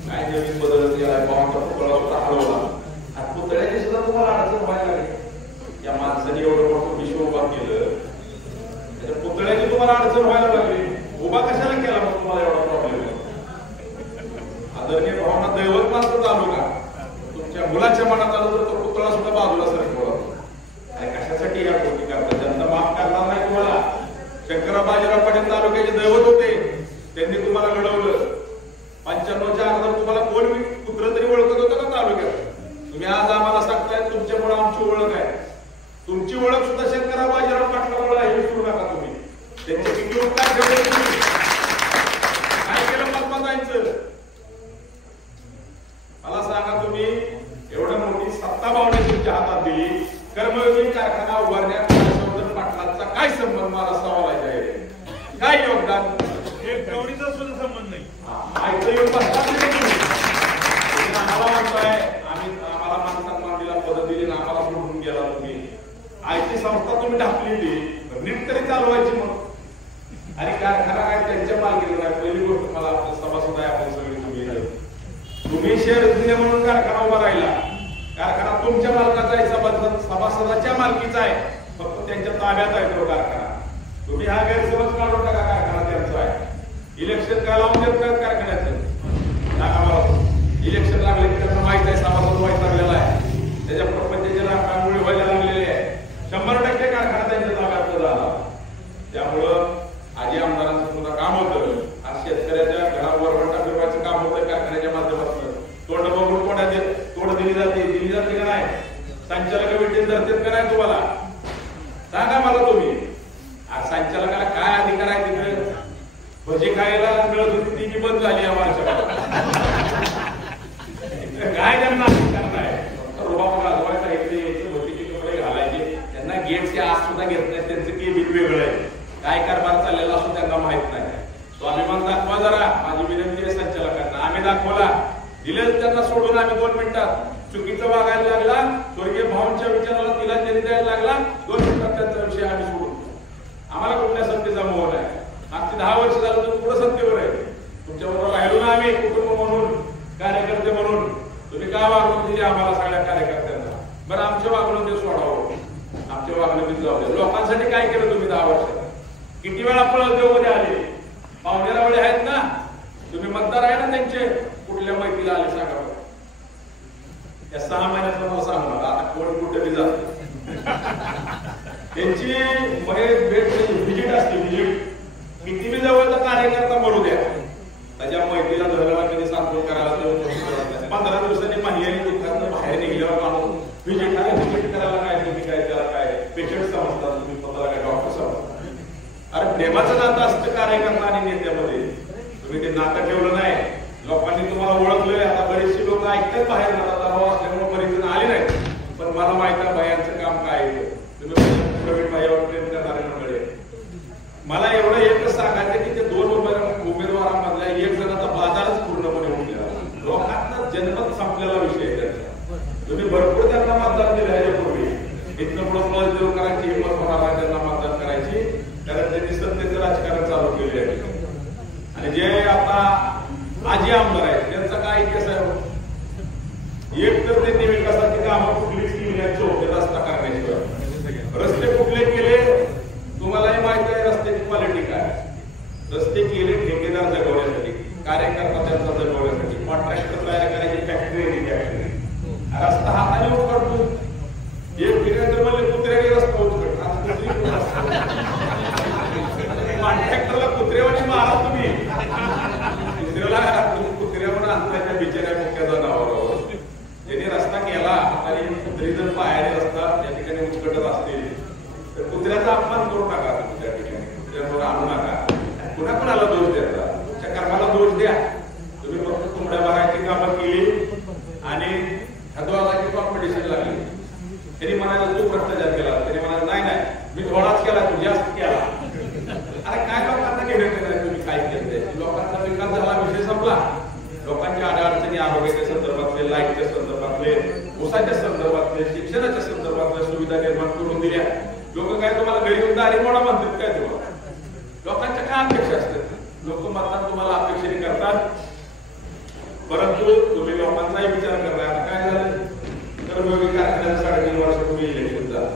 काय नवीन बदल केलाय? भावांचा पुतळा सुद्धा हलवला आणि पुतळ्याची सुद्धा तुम्हाला अडचण व्हायला लागली. या माणसाने एवढं मोठं विश्व उभा केलं, त्याच्या पुतळ्याची तुम्हाला अडचण व्हायला लागली. उभा कशाला केला मग तुम्हाला एवढा प्रॉब्लेम? आदरणीय भावना दैवत मात्र चालू का? तुमच्या मुलाच्या मनात आलं तर तो पुतळा सुद्धा बाजूला सरकवला. आणि कशासाठी या गोष्टी करतात? जनता माफ करणार नाही तुम्हाला. शंकरराव बाजीराव पाटील तालुक्याचे दैवत होते, त्यांनी तुम्हाला घडवलं. 95च्या अगोदर तुम्हाला कोण कुत्र तरी ओळखत होतं का तालुक्यात? तुम्ही आज आम्हाला सांगताय तुमच्यामुळे आमची ओळख आहे. तुमची ओळख सुद्धा शंकरराव बाजीराव पाटलामुळे आहे, विसरू नका तुम्ही. त्यांची किती काय केलं मत जायचं? मला सांगा, तुम्ही एवढं मोठी सत्ता भावना तुमच्या हातात दिली, कर्मयोगी कारखाना उभारण्यात संवर्धन पाटलांचा काय संबंध? मला सवाल आहे. काय योगदान? एक गौरीचा सुद्धा संबंध नाही. आम्हाला म्हणताय आम्हाला मान सन्मान दिला, पद दिली ना, आम्हाला सोडून गेला तुम्ही. आयची संस्था तुम्ही ढाकलेली, नीट तरी चालवायची मग. आणि कारखाना काय त्यांच्या मालकीचा नाही. पहिली गोष्ट मला सभासद आहे आपण सगळे तुम्ही शेअर दिले म्हणून कारखाना उभा राहिला. कारखाना तुमच्या मालकाचा आहे, सभासदाच्या मालकीचा आहे, फक्त त्यांच्या ताब्यात आहे तो कारखाना. तुम्ही हा गैरसमज काढून टाका. कारखाना त्यांचा आहे. इलेक्शन काय लावून देत नाहीत कारखान्याचं? सांगा मला. इलेक्शन लागले की त्यांना माहित आहे सभासद व्हायला लागलेला आहे, त्याच्या प्रपंचाच्या नाकामुळे व्हायला लागलेले आहे. 100% कारखाना त्यांच्या ताब्यात झाला. त्यामुळं आधी आमदारांचं सुद्धा काम होतं, आज शेतकऱ्याच्या घरावर वरवंटा फिरवायचं काम होतं कारखान्याच्या माध्यमातून. तोंड बघून दिली जाते का नाही? संचालक मीटिंग धरतात का नाही तुम्हाला? सांगा मला तुम्ही. संचालकाला काय अधिकार आहे तिथे? भजी खायला मिळत होती ती बंद झाली आम्हाला. काय त्यांना अधिकार नाही? रुबाब गाजवायचा इथे यायचे, भजीचे कपडे घालायचे. त्यांना गेटचे आज सुद्धा घेत नाही. त्यांचं केबिन वेगळं आहे. काय कारभार चाललेला असतो त्यांना माहित नाही. स्वाभिमान दाखवा जरा. माझी विनंती आहे संचालकांना. आम्ही दाखवला, दिलेच त्यांना सोडून आम्ही 2 मिनिटात. चुकीचं वागायला लागला, स्वर्गीय भावांच्या विचाराला तिला जन्म द्यायला लागला, 2 मिनिटात त्यांचा विषय आम्ही सोडून. आम्हाला कुठल्या सत्तेचा मोह नाही. मागची 10 वर्ष झालं तर पुढे सत्तेवर आहे. तुमच्याबरोबर राहिलो ना आम्ही, कुटुंब म्हणून, कार्यकर्ते म्हणून. तुम्ही काय वागणूक दिली आम्हाला सगळ्या कार्यकर्त्यांना? बरं, आमच्या वागणुकीत सोडावं, आमच्या वागणुकीत जाऊ द्या. लोकांसाठी काय केलं तुम्ही 10 वर्षात? किती वेळा पळदेवमध्ये आले? पाहुणेरा वेळे आहेत ना तुम्ही, मतदार आहे ना त्यांचे? कुठल्या माहितीला आले सांगा? या 6 महिन्यात मला सांगू नका. आता कोण कुठे जात त्यांची व्हिजिट असते. व्हिजिट किती बी जवळचा कार्यकर्ता मरू द्या, त्याच्या मैत्रीला धरला कधी सांत्वन करायला 15 दिवसांनी माहिती दुःखात बाहेर निघल्यावर माणूस व्हिजिट करायला काय, तुम्ही काय त्याला काय पेशंट समजतात, तुम्ही स्वतःला काय डॉक्टर समजतात? अरे प्रेमाचं नातं असतं कार्यकर्ता आणि नेत्यामध्ये. तुम्ही ते नातं ठेवलं नाही. लोकांनी तुम्हाला ओळखलंय. आता बरेचसे लोक ऐकतात बाहेर नाता असल्यामुळे बरेच जण आले नाहीत. पण मला माहित आहे भाईंचं काम काय आहे. तुम्ही प्रवीण भाईवर प्रेम करणारे मंडळी. मला एवढं एकच सांगायचं की ते 2 उमेदवारांमधल्या एक जणाचा बाजारच पूर्णपणे होऊन गेला. लोकांना जन्मत संपलेला विषय आहे त्यांचा. तुम्ही भरपूर त्यांना मतदान दिलं यापूर्वी. इथनं पुढे पळदेव करायची हिंमत होणार त्यांना मतदान करायची, कारण त्यांनी सत्तेचं राजकारण चालू केले आहे. आणि जे आता आजी आमदार आहेत त्यांचा काय इतिहास आहे? एक तर त्यांनी विकासाची कामं कुठलीच केली नाही. चौक रस्ता करण्याशिवाय. रस्ते कुठले केले तुम्हालाही माहिती आहे. रस्त्याची क्वालिटी काय? रस्ते केले ठेकेदार जगवण्यासाठी, कार्यकर्ता त्यांचा जगवण्यासाठी. कॉन्ट्रॅक्टर तयार करायची फॅक्टरी आहे. फॅक्टरी रस्ता हाताने उचकडतो. एक फिरायचं म्हणले कुत्र्याने रस्ता उचकट. कॉन्ट्रॅक्टरला कुत्र्यावानी मारा तुम्ही. कुत्र्यावर आणताच्या बिचाऱ्या मुख्य जनावरावर ज्यांनी रस्ता केला आणि कुत्री जर पायाने रस्ता त्या ठिकाणी उचकटत असतील तर कुत्र्याचा अपमान करू नका. तुम्ही त्या ठिकाणी कुत्र्यावर आणू नका. पुन्हा कोणाला दोष द्यायचा? तुमच्या कर्माला दोष द्या. तुम्ही फक्त कोंबड्या भरायची कामं केली आणि हदवादाची कॉम्पिटिशन लागली. त्यांनी म्हणाला तू भ्रष्टाचार केला. त्यांनी म्हणाला नाही नाही मी थोडाच केला, तू जास्त केला. अरे काय लोकांना घेणं केलं? तुम्ही काय केलं? लोकांचा विकास झाला, विषय संपला. लोकांच्या अडचणी आरोग्याच्या संदर्भातले, लाईटच्या संदर्भातले, ऊसाच्या संदर्भातले, शिक्षणाच्या संदर्भातल्या सुविधा निर्माण करून दिल्या. लोक काय तुम्हाला गरीब दारी मोडा म्हणतात काय? तुम्हाला लोकांच्या काय अपेक्षा असतात? लोक मतदान तुम्हाला अपेक्षेने करतात, परंतु तुम्ही लोकांचाही विचार करताय. आता काय झालं? कर्मयोगी कारखान्यात 3.5 वर्षापूर्वी इलेक्शन झालं.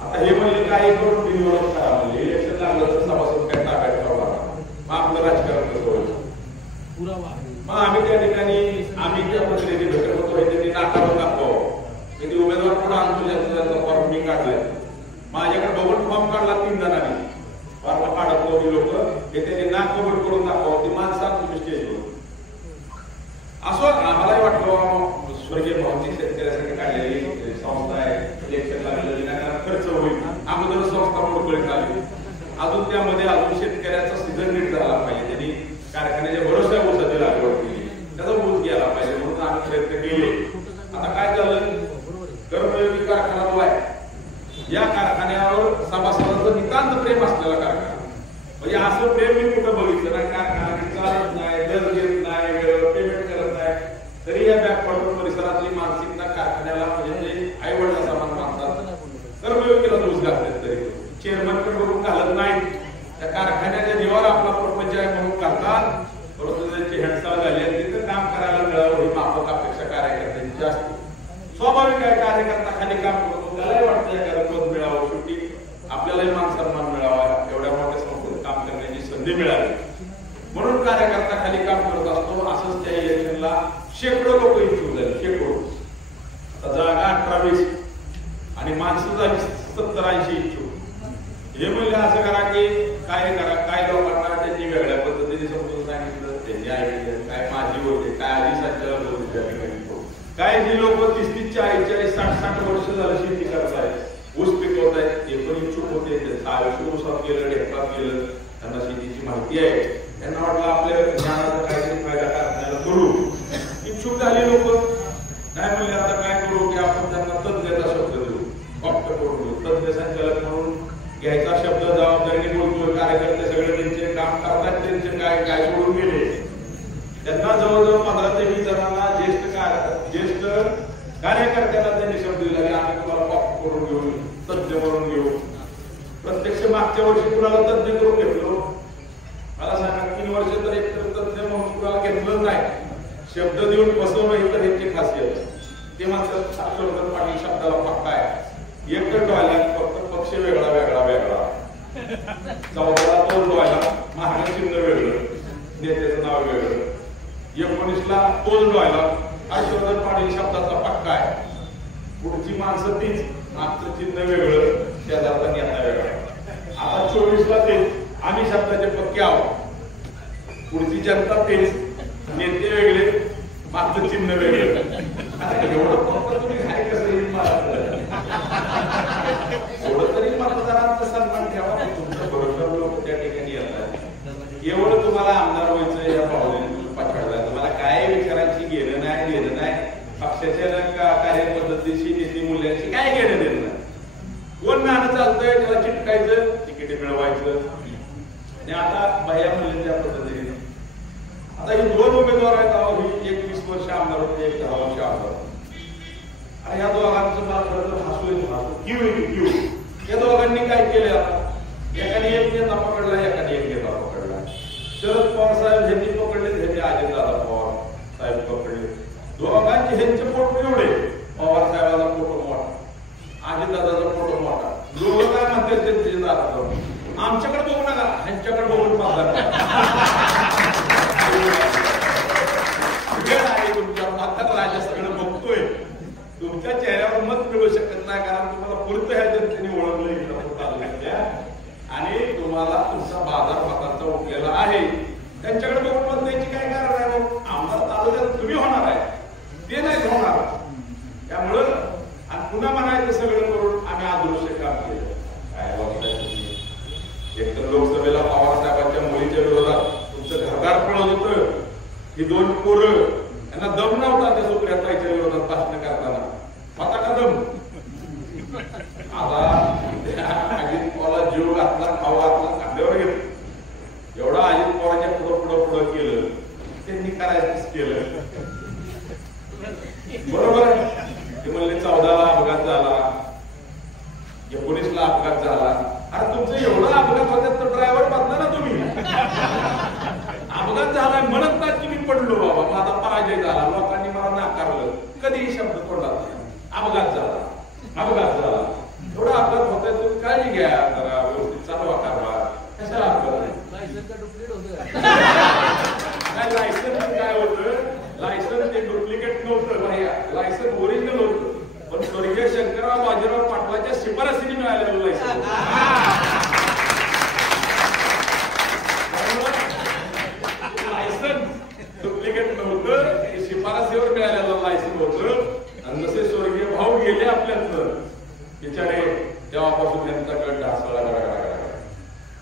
आता हे म्हणजे काय करून बिनविरोध करा म्हणजे इलेक्शन लागलं तर सभासद काय ताब्यात ठेवा. मग आपलं राजकारण कसं होईल? मग आम्ही त्या ठिकाणी आम्ही ज्या प्रतिनिधी भेटत होतो त्यांनी नाकारून दाखवावं. त्यांनी उमेदवार पुढे आणतो ज्यांचा फॉर्म मी काढलाय. माझ्याकडे बघून फॉर्म काढला 3 जणांनी. फॉर्म काढत नव्हती लोक हे त्यांनी नाक बघून करून दाखवावं. ती माणसं तुम्ही स्टेजवर असो. आम्हालाही वाटलं स्वर्गीय भावची शेतकऱ्यासाठी काढलेली संस्था आहे, इलेक्शन लागलेलं विनाकारण खर्च होईल. अगोदर संस्था मोडकळीत आली. अजून त्यामध्ये अजून शेतकऱ्याचा सीझन नीट झाला पाहिजे. त्यांनी कारखान्याच्या भरोश्या ऊसाची लागवड केली, त्याचा ऊस गेला पाहिजे म्हणून आम्ही प्रयत्न केले. आता काय झालं? कर्मयोगी कारखाना जो आहे या कारखान्यावर सभासदांचं नितांत प्रेम असलेला कारखाना. म्हणजे असं प्रेम मी कुठं बघितलं नाही. कारखाना चालत नाही, दर देत नाही, वेळेवर पेमेंट करत नाही, तरी या बॅकवर्ड परिसरातली मानसिकता कारखान्याला म्हणजे ते आई वडिला समान मानतात. कर्मयोगीला दोष घालतात. तरी चेअरमनकडे बघून घालत नाही. त्या कारखान्याच्या जीवावर आपला प्रपंच आहे म्हणून करतात. परंतु त्यांची हेडसाळ झाली आणि तिथं काम करायला मिळावं ही माफक अपेक्षा कार्यकर्त्यांची असते. स्वाभाविक आहे. कार्यकर्ता खाली काम करतो, त्यालाही वाटतं एखादं पद मिळावं, शेवटी आपल्यालाही मान सन्मान मिळावा, एवढ्या मोठ्या संस्थेत काम करण्याची संधी मिळावी म्हणून कार्यकर्ता खाली काम करत असतो. असंच त्या इलेक्शनला शेकडो लोक इच्छुक झाले. शेकडो. जागा 18-20 आणि माणसं झाली 70-80 इच्छुक. हे म्हणजे असं करा की काय करा, काय लोकांना त्यांनी वेगळ्या पद्धतीने समजून सांगितलं, त्यांनी ऐकलं. काय माझी होते, काय आधी संचालक होते, काही जी लोक 30-30, 40-40, 60-60 वर्ष झालं शेती करतायत, ऊस पिकवत आहेत, ते पण इच्छुक होते, आयुष्य ऊसात गेलं, ढेकळात गेलं, त्यांना शेतीची माहिती आहे, त्यांना वाटलं आपल्या ज्ञानाचा काहीतरी फायदा करण्याला करू, इच्छुक झाली लोक. नाही म्हणले आता काय करू की आपण त्यांना तज्ञता शब्द देऊ, डॉक्टर करून देऊ, तज्ञ संचालक म्हणून घ्यायचा शब्द जबाबदारीने बोलतोय. कार्यकर्ते सगळे त्यांचे काम करतात, त्यांचे काय काय सोडून गेले. त्यांना जवळजवळ 15 ते 20 जणांना ज्येष्ठ कार्यकर्त्यांना त्यांनी शब्द दिला की आम्ही तुम्हाला डॉक्टर करून घेऊ, तज्ञ करून घेऊ. प्रत्यक्ष मागच्या वर्षी कुणाला तज्ञ करून घेतलो? मला सांगा, 3 वर्ष तर एक तज्ञ म्हणून कुणाला घेतलं नाही. शब्द देऊन बसवणं ही तर यांची खासियत. ते म्हणतात हर्षवर्धन पाटील शब्दाला पक्का आहे. एकच डोळ्याला फक्त पक्ष वेगळा वेगळा वेगळा, 14ला तोच डोळ्याला महाराष्ट्र चिन्ह वेगळं, नेत्याचं नाव वेगळं, 19ला तोच डोळ्याला हर्षवर्धन पाटील शब्दाचा पक्का आहे. पुढची माणसं तीच, मागचं चिन्ह वेगळं, शेजारचा नेता वेगळा. आता 24ला तेच, आम्ही शब्दाचे पक्के आहोत. पुढची जनता तेच, नेते वेगळे, मागचं चिन्ह वेगळं. एवढं पक्क तुम्ही काय कसं येईल मला थोडं तरी मतदारांचा सन्मान ठेवा. तुमच्या बरोबर लोक त्या ठिकाणी येतात. एवढं तुम्हाला आमदार व्हायचं या पावलाने पकडला, तुम्हाला काय विचारांची घेणं नाही देणं नाही, पक्षाच्या कार्यपद्धतीशी नीती मूल्यांशी काय घेणं देणं नाही. कोण नाणं चालतंय त्याला चिटकायचं, तिकीट मिळवायचं. आणि आता भैया म्हणले त्या पद्धतीने आता ही 2 उमेदवार आहेत. ही 21 वर्ष आमदार होते, एक 10 वर्ष आमदार. आणि या दोघांचं मला खरं तर हसू येतो. या दोघांनी काय केले? आता एकाने एक नेता पकडला, एकाने एक नेता पकडला. शरद पवार साहेब ह्यांनी पकडले, ह्यांनी अजितदादा पवार साहेब पकडले. दोघांचे ह्यांचे फोटो एवढे, पवार साहेबाचा फोटो मोठा, अजितदादाचा फोटो मोठा. लोक काय म्हणतात त्यांचे दादा, आमच्याकडे बघू नका, ह्यांच्याकडे बघून राजा सगळं बघतोय. तुमच्या चेहऱ्यावर मत मिळू शकत नाही, कारण तुम्हाला पुरतं ह्या जनतेने ओळखलं आणि तुम्हाला तुमचा बाजार मतांचा उठलेला आहे. त्यांच्याकडे बघून मत द्यायची काय कारण आहे? आमदार तालुक्यात तुम्ही होणार आहे, ते नाही होणार. त्यामुळं आणि पुन्हा म्हणायचं सगळं करून आम्ही अदृश्य काम केलं. काय बघताय एक तर लोकसभेला पवार साहेबांच्या मुलीच्या विरोधात तुमचं घरदार पळत होतं. ही 2 पोरं, त्यांना दम नव्हता त्या सुप्रियाताईच्या विरोधात भाषण करताना. होता का दम? आता अजित पवारला जीव घातला, खाऊ घातला, खांद्यावर घेतलं. एवढा अजित पवारांच्या पुढं केलं, त्यांनी करायचं केलं. बरोबर आहे. ते म्हणले 14ला अपघात झाला, 19ला अपघात झाला. अरे तुमचं एवढा अपघात होत्यात तर ड्रायव्हर बदला ना तुम्ही. अपघात झालाय म्हणत नाही की मी पडलो बाबा, माझा पराजय झाला, लोकांनी मला नाकारलं. कधीही शब्द तोंडात अपघात झाला, अपघात झाला. एवढा अपघात होतोय, तुम्ही काळजी घ्या, जरा व्यवस्थित चालवा कारभार. कशा अपघात लायसन्स काय होतं? लायसन्स ते डुप्लिकेट नव्हतं, लायसन्स ओरिजिनल होतं. पण स्वर्गीय शंकरराव बाजीराव पाटलाच्या शिफारसीने मिळालेलं लायसन्स. लायसन्स डुप्लिकेट नव्हतं, शिफारसीवर मिळालेलं लायसन्स होतं. आणि जसे स्वर्गीय भाऊ गेले आपल्यातलं बिचारे, तेव्हापासून त्यांचा गट ढासळला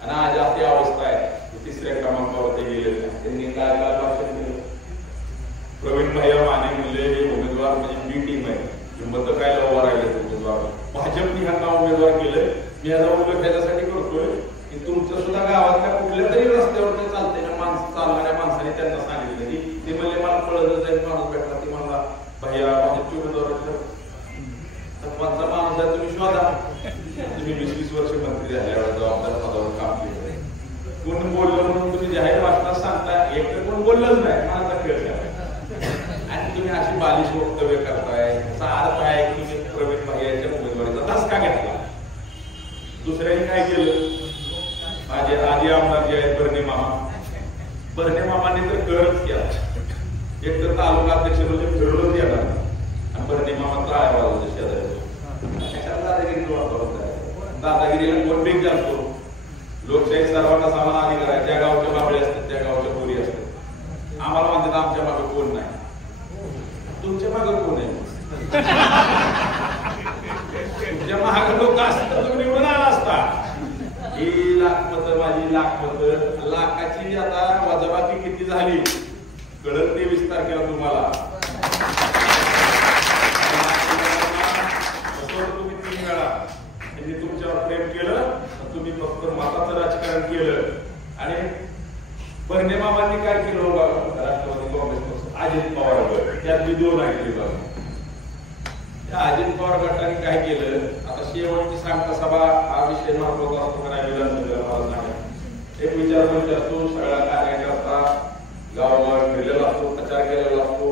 आणि आज अशी अवस्था आहे. 3ऱ्या क्रमांकावर ते गेले. त्यांनी काय भाषण केलं? प्रवीण भैया माने म्हणले हे उमेदवार म्हणजे बी टीम आहे, मत काय उभा राहिले उमेदवार. भाजपने ह्यांना उमेदवार केले. मी याचा उल्लेख त्याच्यासाठी करतोय की तुमच्या सुद्धा गावातल्या कुठल्या तरी रस्त्यावर ते चालते ना, चालणाऱ्या माणसाने त्यांना सांगितलं की ते म्हणले मला कळलं जाईल, माणूस भेटला ती म्हणला भैया भाजपचे उमेदवार पंचा माणूस आहे, तुम्ही शोधा. तुम्ही 20-20 वर्ष मंत्री झाले, एवढ्या जबाबदार पदावर काम केलं. कोण बोललं म्हणून तुम्ही जाहीर भाषणात सांगता, एक तर कोण बोललंच नाही, माझा खेळ आणि तुम्ही अशी बालिश वक्तव्य करताय. याचा अर्थ आहे की तुम्ही प्रवीण भैयाच्या उमेदवारीचा धसका घेतला. दुसऱ्याने काय केलं? माझे आधी आमदार जे आहेत बर्णे मामांनी तर करच केला. एक तर तालुका अध्यक्ष म्हणजे फिरवलं येणार आणि बर्णे मामा तळायला शेजारी. दादागिरीला कोण बेग जाणतो? लोकशाही सर्वांना समान अधिकार आहे. ज्या गावच्या बाबळे असतात त्या गावच्या बोरी असतात. आम्हाला म्हणतात आमच्या मागे कोण नाही. तुमच्या मागे कोण आहे? तुमच्या महाग लोक असतात तर तुम्ही निवडून आला असता. ही लाख मतं माझी लाख मतं, लाखाची आता वजाबाकी किती झाली कळत ते विस्तार केला तुम्हाला. तुम्ही 3 वेळा त्यांनी तुमच्यावर प्रेम केलं, तुम्ही फक्त मताचं राजकारण केलं आणि बर्णे मामांनी काय केलं बाबा राष्ट्रवादी काँग्रेस पक्ष अजित पवार त्यात मी 2 ऐकले बाबा. त्या अजित पवार गटाने काय केलं, आता शेवटची सांगता सभा हा विषय महत्वाचा असतो का नाही विधानसभेला मला सांगा. एक विचारमंच असतो, सगळा कार्यकर्ता गावागावात फिरलेला असतो, प्रचार केलेला असतो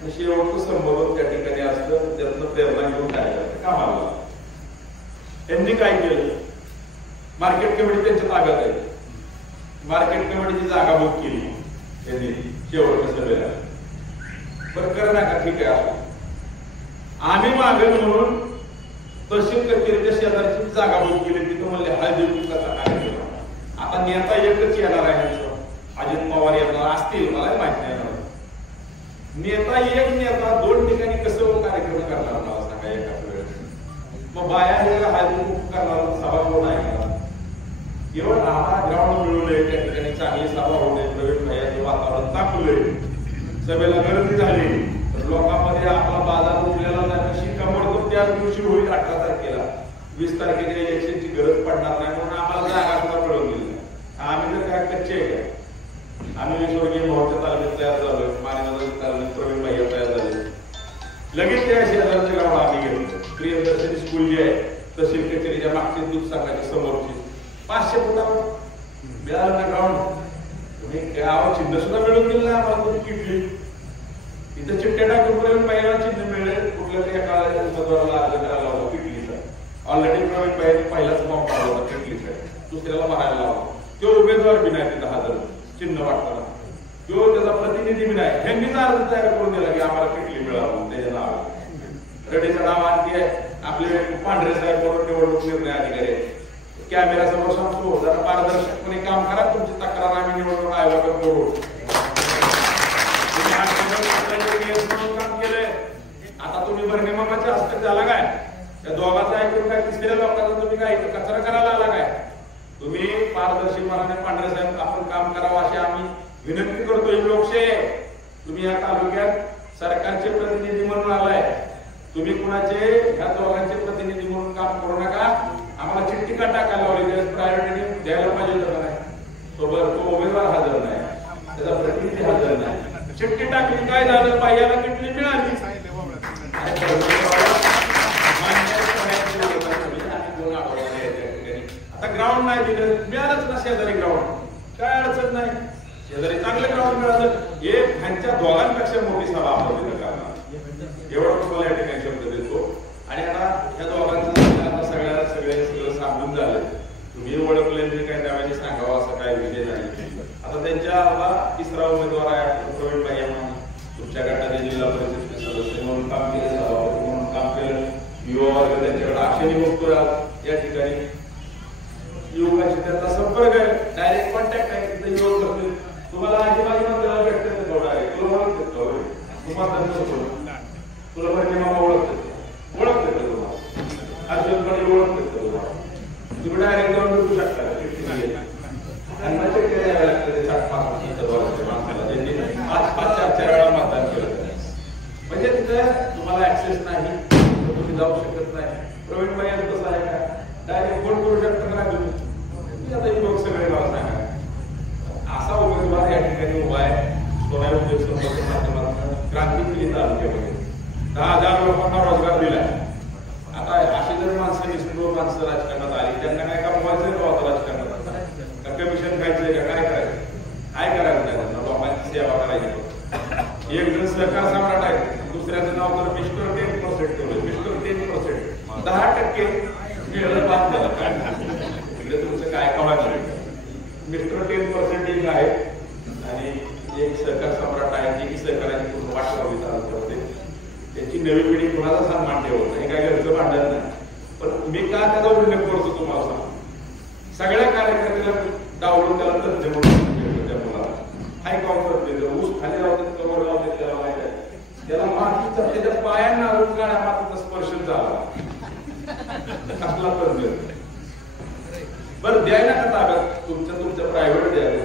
आणि शेवटचं संबोधन त्या ठिकाणी असतं, त्यातनं प्रेरणा घेऊन काय करतं कामाला. त्यांनी काय केलं, मार्केट कमिटी त्यांच्या ताब्यात आहे, मार्केट कमिटीची जागा बुक केली त्यांनी शेवटच्या सभेला. बरं कर नका ठीक आहे, आम्ही मागेल म्हणून तहसील कचेरीच्या शेजारची जागा बुक केली, तिथं म्हणले हळदी कुंकाचा कार्यक्रम. आता नेता एकच येणार आहे, अजित पवार येणार असतील मला माहित नाही. नेता एक नेता 2 ठिकाणी कसं कार्यक्रम करणार मला सांगा एकाच वेळेस. मग बाया हे हळदी कुंकू करणार सभा कोण आहे? केवळ आम्हाला ग्राउंड मिळवलंय, त्या ठिकाणी चांगली सभा होते, प्रवीण भैयाचे वातावरण तापलंय, सभेला गर्दी झाली, लोकांमध्ये आपला बाजार उठलेला नाही, शिक्कामोर्तब त्याच दिवशी होईल 18 तारखेला. 20 तारखेच्या इलेक्शनची गरज पडणार नाही म्हणून आम्हाला जागा सुद्धा मिळवून दिली. आम्ही तर काय कच्चे आहे का? आम्ही स्वर्गीय भाऊच्या तालमीत तयार झालोय, मानेनगरच्या तालमीत प्रवीण भैया तयार झाले, लगेच त्या शेजारचं ग्राउंड आम्ही घेतलं. प्रियदर्शनी स्कूल जी आहे तहसील कचेरीच्या मागची दूध संघाच्या समोरची 500 फुटावर मिळालं ना ग्राउंड. तुम्ही गाव चिन्ह सुद्धा मिळून दिलं ना आम्हाला, तुम्ही किटली इथं चिठ्ठ्या टाकून प्रवीण भैयाला चिन्ह मिळेल, कुठल्या तरी एका उमेदवाराला अर्ज करायला लावला किटलीचा. ऑलरेडी प्रवीण भैयाने पहिलाच फॉर्म काढला होता किटलीचा, दुसऱ्याला मारायला लावला. तो उमेदवार बी नाही तिथं हजर चिन्ह वाटताना, तो त्याचा प्रतिनिधी बी नाही. ह्यांनीच अर्ज तयार करून दिला की आम्हाला किटली मिळावं त्याच्या नाव. रेड्डीचं नाव आणखी आहे, आपले पांढरे साहेब बरोबर निवडणूक निर्णय अधिकारी आहेत. कॅमेरा समोर सांगतो जरा पारदर्शकपणे काम करा, तुमची तक्रार आम्ही निवडणूक आयोगाकडे करू. काम केलंय, आता तुम्ही बर्णे मामाच्या हस्तक झाला काय? त्या दोघांचं ऐकून काय 3ऱ्या लोकांचा तुम्ही काय कचरा करायला आला काय? तुम्ही पारदर्शकपणाने पांढरे साहेब आपण काम करावं अशी आम्ही विनंती करतो. ही लोकशाही आहे. तुम्ही या तालुक्यात सरकारचे प्रतिनिधी म्हणून आलाय, तुम्ही कुणाचे ह्या दोघांचे प्रतिनिधी म्हणून काम करू नका. आम्हाला चिठ्ठी का टाकायला लावली, त्यास प्रायोरिटी द्यायला पाहिजे होतं नाही. सोबत तो उमेदवार हजर नाही, त्याचा प्रतिनिधी हजर नाही, चिठ्ठी टाकली काय झालं, पाहियाला किटली मिळाली. आता ग्राउंड नाही दिलं, मिळालंच ना शेजारी ग्राउंड, काय अडचण नाही. शेजारी चांगलं ग्राउंड मिळालं, एक ह्यांच्या दोघांपेक्षा मोठी सभा आपण तिथं करणार, एवढं तुम्हाला या ठिकाणी शब्द देतो. आणि आता ह्या दोघांचं सगळं सांगून झालं, तुम्ही ओळखले तरी काय त्यावेळी सांगावं असं काय विषय नाही. आता त्यांच्या 3रा उमेदवार आहे प्रवीण भैया म्हणून, तुमच्या गटाचे जिल्हा परिषदेचे सदस्य म्हणून काम केलं, सभापती म्हणून काम केलं, युवा वर्ग त्यांच्याकडे आक्षेप बघतो. या ठिकाणी युवकांशी त्यांचा संपर्क आहे, डायरेक्ट कॉन्टॅक्ट आहे, तिथे युवक करतील. तुम्हाला आजीबाजी मंदिराला भेटते तेवढा आहे, तुला ओळखते तुम्हाला तुला म्हणजे मामा ओळखते तुम्हाला, अर्जुनकडे ओळखते तुम्हाला, तुम्ही डायरेक्ट जाऊन भेटू शकता. आणि मग ते यायला लागतं 7-5 माणसाला ज्यांनी 5-4 वेळा मतदान केलं, म्हणजे तिथं तुम्हाला ऍक्सेस नाही, तुम्ही जाऊ शकत नाही. प्रवीण भैया कसं आहे का, डायरेक्ट फोन करू शकता का तुम्ही? आता लोक सगळे मला सांगा, असा उमेदवार या ठिकाणी उभा आहे. सोनाई उद्योग समूहाच्या माध्यमातून क्रांती केली तालुक्यामध्ये, 10,000 लोकांना रोजगार दिलाय. आता अशी जर माणसं निष्ठुर माणसं राजकारणात आली, त्यांना काय कमवायचंय का होतं राजकारणात? कमिशन खायचंय का, काय करायचं? काय करायचं नाही, त्यांना लोकांची सेवा करायची. एक जण सहकार सम्राट आहे, दुसऱ्याचं नाव तर मिस्टर 10% ठेवलं, मिस्टर 10%, 10% मिळालं बाद झालं. काय तिकडे तुमचं काय कमायचं? मिस्टर 10% आहे आणि एक सहकार सम्राट आहे, जी की सहकाराची पूर्ण वाट लावली तालुक्यामध्ये. त्याची नवी पिढी कुणाचा सन्मान ठेवत नाही, काय घरचं भांडण नाही. पण मी का त्याचा उल्लेख करतो तुम्हाला सांग, सगळ्या कार्यकर्त्याला डावलून त्याला तथ्य म्हणून त्या मुलाला हाय गाव करते, ऊस खाली लावतात कवर लावतात, त्याला माहिती आहे त्याला मातीचा त्याच्या पायांना अजून काळ्या मातीचा स्पर्श झाला कसला पण बरं द्यायला का ताब्यात तुमच्या प्रायव्हेट द्यायला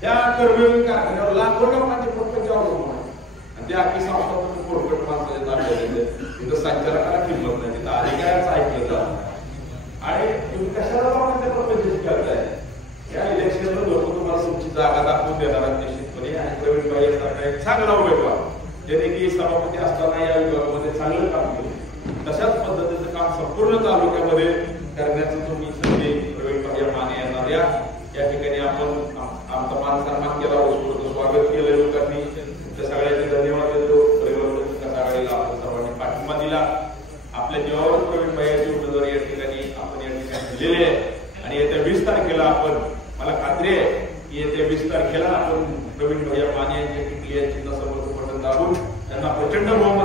त्या कर्मयोगी कारखान्यावर लाखो लोकांचे प्रपंच अवलंबून आहे आणि त्या अख्खी संस्था कोरपट माणसाच्या ताब्यात तिथं संचालकाला किंमत नाही तिथं अधिकाऱ्यांचं ऐकलं जात आणि तुम्ही कशाला लोकांच्या प्रपंच करताय या इलेक्शनला लोक तुम्हाला तुमची जागा दाखवून देणार निश्चितपणे आणि प्रवीण भाई सारखा एक चांगला उमेदवार ज्याने की सभापती असताना या विभागामध्ये चांगलं काम केलं तशाच पद्धतीचं काम संपूर्ण तालुक्यामध्ये करण्याचं तुम्ही संधी प्रवीण भाई माने येणार या ठिकाणी आपण आमचा मान सन्मान केला होतो स्वागत केलं लोकांनी त्या सगळ्यांचे धन्यवाद देतो परिवर्तन सगळ्याला आपण सर्वांनी पाठिंबा दिला आपल्या जीवावर प्रवीण भाईची उमेदवारी या ठिकाणी आपण या ठिकाणी दिलेली आहे आणि येत्या 20 तारखेला आपण मला खात्री आहे की येत्या 20 तारखेला आपण प्रवीण भैया माने यांच्या टिकली यांची समोर बटन दाबून त्यांना प्रचंड बहुमत